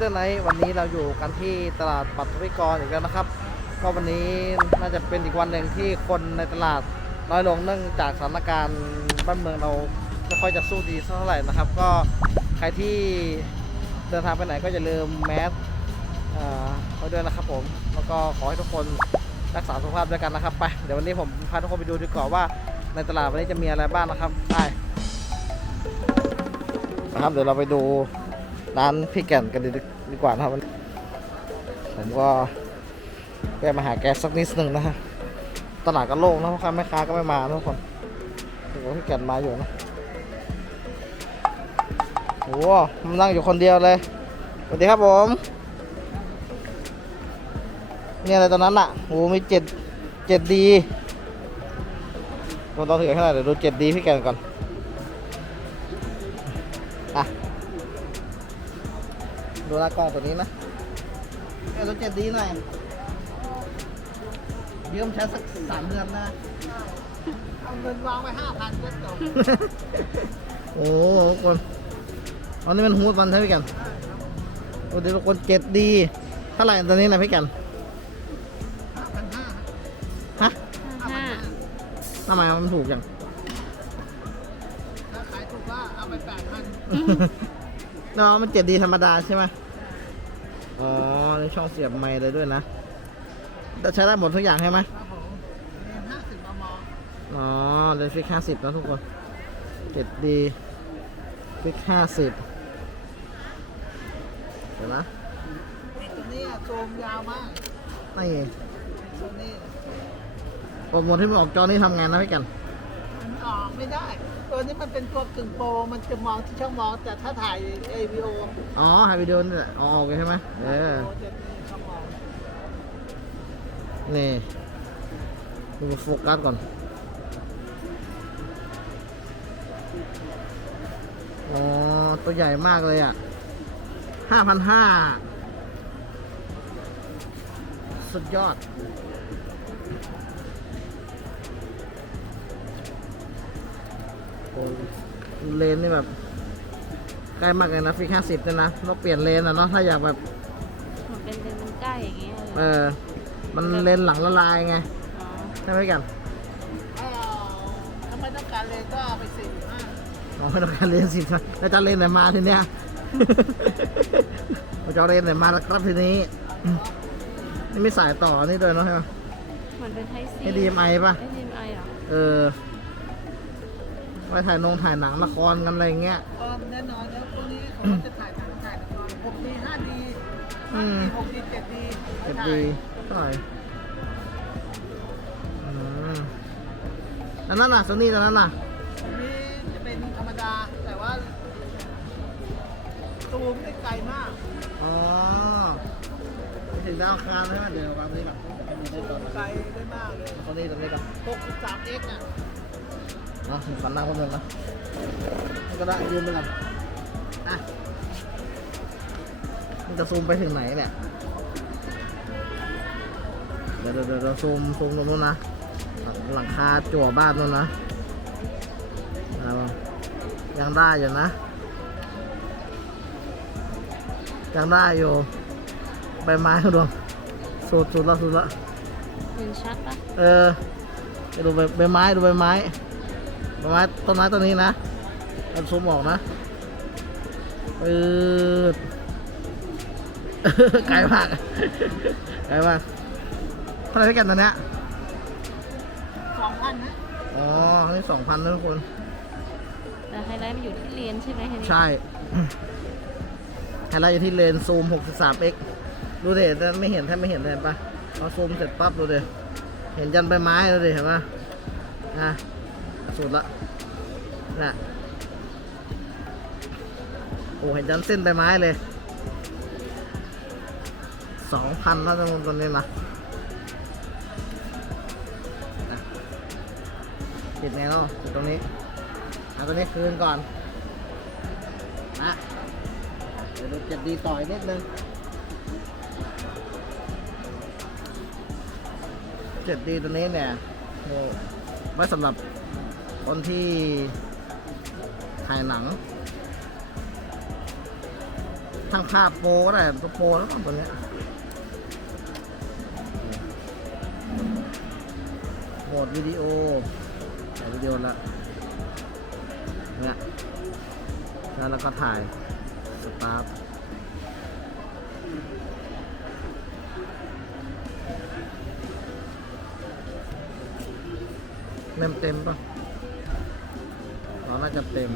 เตอร์ไนท์วันนี้เราอยู่กันที่ตลาดปัทวิกรอีกแล้วนะครับ ก็วันนี้น่าจะเป็นอีกวันหนึ่งที่คนในตลาดน้อยลงเนื่องจากสถานการณ์บ้านเมืองเราไม่ค่อยจะสู้ดีเท่าไหร่นะครับ ก็ใครที่เดินทางไปไหนก็อย่าลืมแมสเอ่อไว้ด้วยนะครับผม แล้วก็ขอให้ทุกคนรักษาสุขภาพด้วยกันนะครับไปเดี๋ยววันนี้ผมพาทุกคนไปดูดีกว่าว่าในตลาดวันนี้จะมีอะไรบ้างนะครับไปนะครับเดี๋ยวเราไปดู ร้านพี่แก่นกันดีดีกว่านะครับผมก็แวะมาหาแกสักนิดนึงนะฮะตลาดก็โล่งนะเพราะค้าแม่ค้าก็ไม่มาทุกคนถือว่าพี่แก่นมาอยู่นะโอ้โหมันนั่งอยู่คนเดียวเลยสวัสดีครับผมเนี่ยอะไรตอนนั้นอะโอ้โหมีเจ็ดเจ็ดดีผมต้องถือให้หนเดี๋ยวดูเจ็ดดีพี่แก่นก่อน ดูหน้ากล้องตัวนี้นะเอ้ยดูเจ็ดดีหน่อยยืมใช้สักสามเดือนนะเอาเงินวางไว้ห้าพันก็จบโอ้โหทุกคนอันนี้มันฮูดมันใช่ไหมพี่กันโอ้เดี๋ยวทุกคนเจ็ดดีเท่าไหร่ตอนนี้นะพี่กันห้าพันห้าฮะห้าทำไมมันถูกจังถ้าขายถูกว่าเอาไปแปดพันน้องมันเจ็ดดีธรรมดาใช่ไหม อ๋อในช่องเสียบไมค์เลยด้วยนะแต่ใช้ได้หมดทุกอย่างใช่ไหมครับผมเรียนห้าสิบมมอ๋อเลนฟิกห้าสิบนะทุกคนเจ็ดดีฟิกห้าสิบเดี๋ยวนะตัวนี้อะซูมยาวมากนี่ซูมนี่โปรโมทที่มันออกจอนี่ทำงานนะพี่กันมันออกไม่ได้ ตัวนี้มันเป็นตัวกึ่งโปรมันจะมองที่ช่องมองแต่ถ้าถ่ายเอวีโออ๋อถ่ายวิดีโอนี่แหละอ๋อโอเคใช่ไหมเออ จะมีช่องมองนี่ดูโฟกัสก่อนอ๋อตัวใหญ่มากเลยอะห้าพันห้าสุดยอด โอ้เลนนี่แบบใกล้มากเลยนะฟิกห้าสิบเลยนะเราเปลี่ยนเลนอะเนาะถ้าอยากแบบเหมือนเป็นเลนส์ใกล้อย่างเงี้ยเออ มันเลนหลังละลายไงอ๋อใช่ไหมกันถ้าเราถ้าไม่ต้องการเลยก็เอาไปสี่ห้าอ๋อไม่ต้องการเลนสินะแล้วจะเลนไหนมาทีเนี้ยเราจะเอาเลนไหนมาแล้วครับทีนี้นี่ไม่สายต่อนี่ด้วยเนาะใช่ไหมเหมือนเป็นไทซี HDMI ป่ะเอ HDMI เหรอเออ ไว้ถ่ายนงถ่ายหนังละครกันอะไรอย่างเงี้ยก็แน่นอนแล้วพวกนี้เขาก็จะถ่ายถ่ายถ่ายละครหกดีห้าดีอืห้ามดีหกดีเจ็ดดีเจ็ดดีเท่าไหร่อืมแล้วนั่นน่ะโซนี่ตอนนั้นน่ะอันนี้จะเป็นธรรมดาแต่ว่าซูมได้ไกลมาก อ๋อไปถึงดาวอังคารใช่ไหมเดี๋ยววางนี้ก่อนให้มีได้ซูก่อนมไกลได้มากเลยโซนี่ตรงนี้ก่อน 63x อะ เนาะฝันหน้าคนหนึ่งนะนี่ก็ได้ยืนไปก่อนอะมันจะซูมไปถึงไหนเนี่ย เดี๋ยวเดี๋ยวเดี๋ยวซูมซูมตรงนู้นนะ หลังคาจั่วบ้านนู้นนะเอายังได้อยู่นะ ยังได้อยู่ใบไม้ดวงสุดสุดละสุดละเห็นชัดปะเออไปดูใบใบไม้ดูใบไม้ ใบไม้ต้นไม้ต้นนี้นะมันซูมออกนะปืดไกลมากไกลมากเท่าไหร่กันตอนเนี้ย2,000นะอ๋ออันนี้สองพันนะทุกคน แต่ไฮไลท์มันอยู่ที่เลนส์ใช่ไหมทีนี้ใช่ไฮไลท์อยู่ที่เลนส์ซูม 63x ดูดิแต่ไม่เห็นแทบไม่เห็นเลยเห็นปะพอซูมเสร็จปั๊บดูดิเห็นยันใบไม้ดูดิเห็นปะอะ สุดละน่ะโอ้เห็นยันเส้นใบไม้เลยสองพันแล้วตรงนี้นะปิดไงเนาะปิดตรงนี้เอาตัวนี้คืนก่อนนะเดี๋ยวเจ็ดดีต่อยนิดนึงเจ็ดดีตัวนี้เนี่ยโอ้ไว้สำหรับ คนที่ถ่ายหนังทางภาพโปก็ได้ตัวโปแล้วตัวเนี้ยโหมดวิดีโอถ่ายวิดีโอละเนี่ยแล้วเราก็ถ่ายสตาร์ทเต็มเต็มปะ น่าจะเต็ม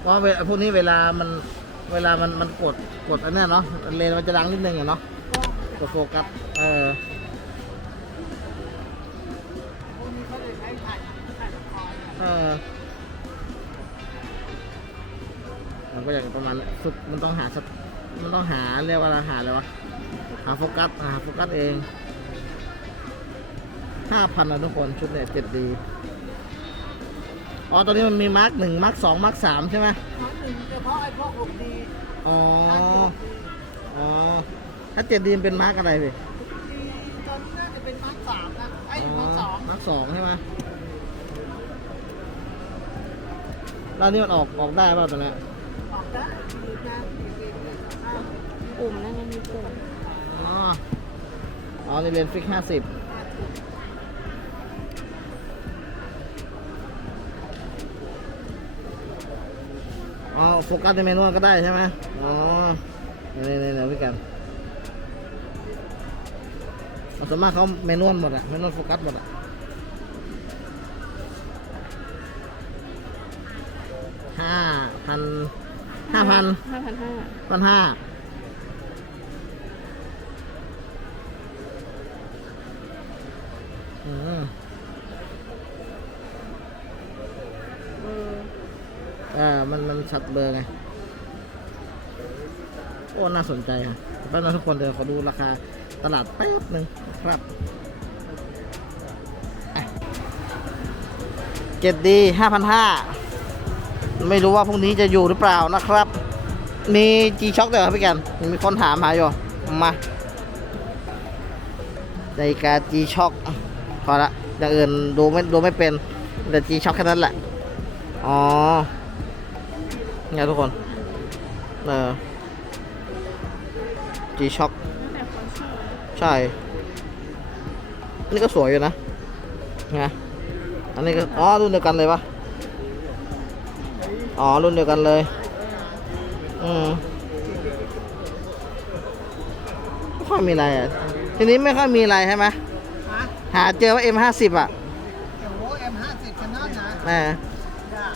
เพราะเวลาพวกนี้เวลามันเวลามันมันกดกดอันเนี้ยเนาะเลนมันจะดังนิดนึงอะเนาะกดโฟกัสเออเออมันก็อย่างประมาณสุดมันต้องหามันต้องหาเรียกว่าหาอะไรวะหาโฟกัสหาโฟกัสเอง ห้าพันนะทุกคนชุดเนี่ยเจ็ดดีอ๋อตอนนี้มันมีมาร์กหนึ่งมาร์กสองมาร์กสามใช่ไหมน้อยหนึ่งเฉพาะไอ้พวกหกดีอ๋อถ้าหกดีอ๋อถ้าเจ็ดดีมันเป็นมาร์กอะไรพี่ดีตอนนี้น่าจะเป็นมาร์คสามนะไอ้มาร์คสองมาร์คสองใช่ไหมแล้วนี่มันออกออกได้ป่ะตอนนี้นออกได้ดีนะดีดีดีอะปุ่มนั่นมันมีปุ่มอ๋ออ๋อนี่เลนส์ฟิกห้าสิบ อ๋อโฟกัสในเมนูก็ได้ใช่ไหมอ๋อนี่นี่นี่พี่กันเอาส่วนมากเขาเมนูหมดอะเมนูโฟกัสหมดอะห้าพันห้าพันห้าพันห้าพันห้าอืม เออ เออมัน มัน ชัดเบอร์ไงโอ้น่าสนใจค่ะแป๊บนึงทุกคนเดี๋ยวขอดูราคาตลาดแป๊บหนึ่งครับเจ็ดดีห้าพันห้าไม่รู้ว่าพรุ่งนี้จะอยู่หรือเปล่านะครับ มีจีช็อคด้วยเหรอพี่แกนมีคนถามหาอยู่มานาฬิกาจีช็อคพอละอย่างอื่นดูไม่ดูไม่เป็นแต่จีช็อคแค่นั้นแหละอ๋อ ไงทุกคน เออจีช็อคนั่นแหละคนชื่อใช่นี่ก็สวยอยู่นะไงอันนี้ก็ อ๋อ รุ่นเดียวกันเลยปะอ๋อ รุ่นเดียวกันเลย อืมไม่ค่อยมีอะไรอะ ทีนี้ไม่ค่อยมีอะไรใช่ไหมฮะหาเจอว่า M50 อะโอ้โห M50 คันนั้นนะแหมยาก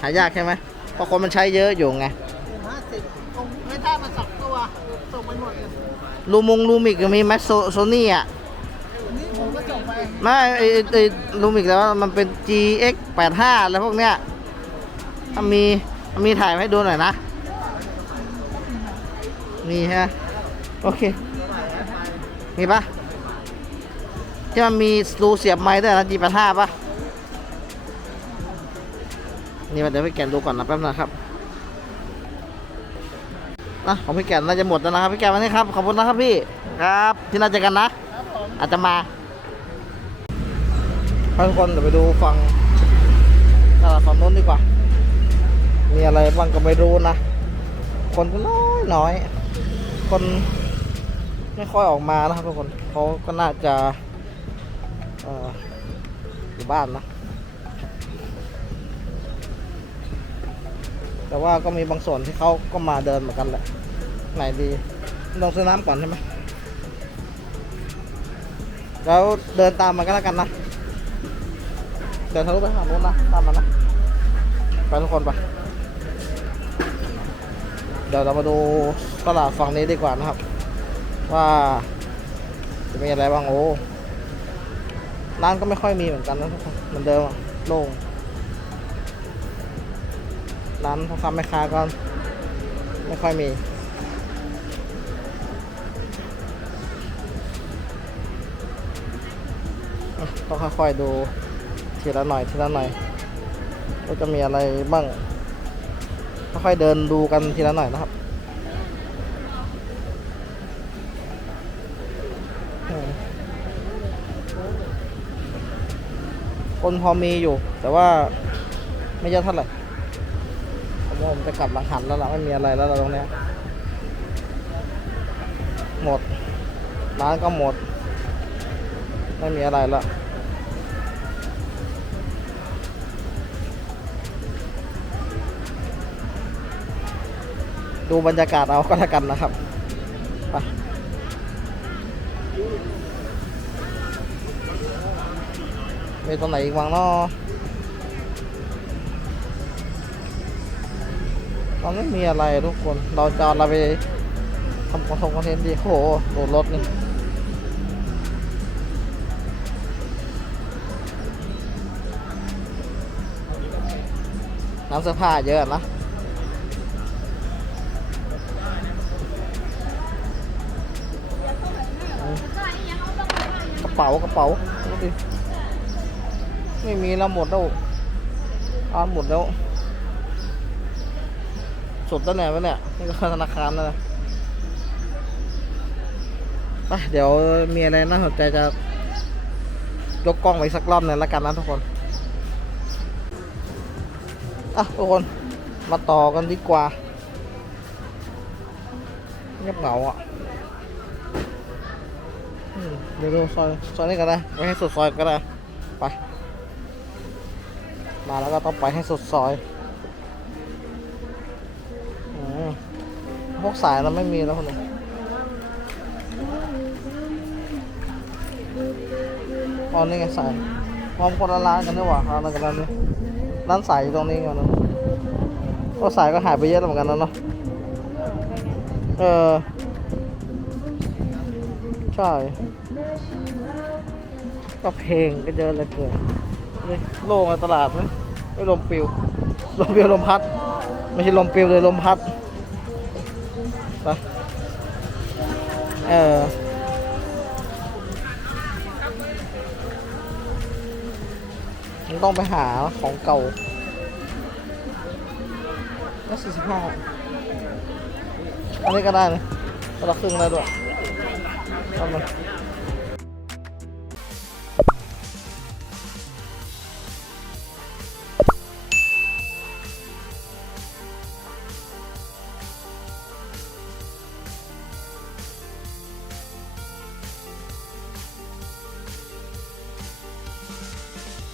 หายากใช่ไหม เพราะคนมันใช้เยอะอยู่ไง M50 คงไม่ได้มาสองตัวส่งไปหมดเลยลูมงลูมิกมีไหมโซโซนี่อะนี่ผมก็ส่งไปไม่ไอไอ้ไอลูมิกแล้วมันเป็น GX 85แล้วพวกเนี้ยถ้ามีมีถ่ายมาให้ดูหน่อยนะ มีฮะ โอเค มีปะที่มันมีรูเสียบไม้ด้วยนะ G85 ปะ นี่มาเดี๋ยวพี่แกนดูก่อนนะแป๊บนะครับนะของพี่แกนน่าจะหมดแล้วนะครับพี่แกนวันนี้ครับขอบคุณนะครับพี่ครับ ที่น่าเจอกันนะครับอาจจะมาทุกคนเดี๋ยวไปดูฝั่งตลาดฝั่งนู้นดีกว่า มีอะไรบ้างก็ไม่รู้นะ คนก็น้อยน้อย คนไม่ค่อยออกมานะครับทุกคนเขาก็น่าจะอออยู่บ้านนะ แต่ว่าก็มีบางส่วนที่เขาก็มาเดินเหมือนกันแหละ ไหนดีลองซื้อน้ำก่อนใช่ไหมแล้วเดินตามมันก็แล้วกันนะเดินทะลุไปทางนู้นนะตามมันนะไปทุกคนไปเดี๋ยวเรามาดูตลาดฝั่งนี้ดีกว่านะครับ ว่าจะมีอะไรบ้างโอ้ร้านก็ไม่ค่อยมีเหมือนกันนะทุกคนเหมือนเดิมโล่ง ร้านพ่อค้าแม่ค้าก็ไม่ค่อยมีต้องค่อยๆดูทีละหน่อยทีละหน่อยว่าจะมีอะไรบ้างค่อยๆเดินดูกันทีละหน่อยนะครับคนพอมีอยู่ แต่ว่าไม่เยอะเท่าไหร่ ผมจะกลับหลังหันแล้วล่ะไม่มีอะไรแล้วล่ะตรงเนี้ยหมด ร้านก็หมด ไม่มีอะไรแล้วดูบรรยากาศเอาก็แล้วกันนะครับไปมีตรงไหนอีกบ้างเนาะ มันไม่มีอะไรทุกคน เราจะเอาเราไปทำคอนเทนต์ดีโหโหลดรถนี่น้ำเสื้อผ้าเยอะนะกระเป๋ากระเป๋าดูดิไม่มีแล้วหมดแล้วอ่าหมดแล้ว สุดแล้วเนี่ยวะเนี่ยนี่ก็ธนาคารแล้วนะไปเดี๋ยวมีอะไรน่าสนใจจะยกกล้องไปสักรอบหนึ่งแล้วกันนะทุกคนอะทุกคนมาต่อกันดีกว่าเงียบเหงาอะเดี๋ยวดูซอยซอยนี้ก็ได้ไปให้สุดซอยก็ได้ไปมาแล้วก็ต้องไปให้สุดซอย พวกสายเราไม่มีแล้วคนนี้อ๋อนี่ไงสายมองคนละร้านกันด้วยว่ะร้านกันร้านนี้ร้านสายอยู่ตรงนี้กันนะก็สายก็หายไปเยอะแล้วเหมือนกันนะเนาะเออใช่ก็เพลงก็เยอะเหลยเกินนี่โล่งตลาดไหมไม่ลมปิวลมปิวลมพัด ไม่ใช่ลมปิวเลยลมพัด เออมันต้องไปหาของเก่าก็สี่สิบห้าอันนี้ก็ได้เลยเราครึ่งได้ด้วยทำมัน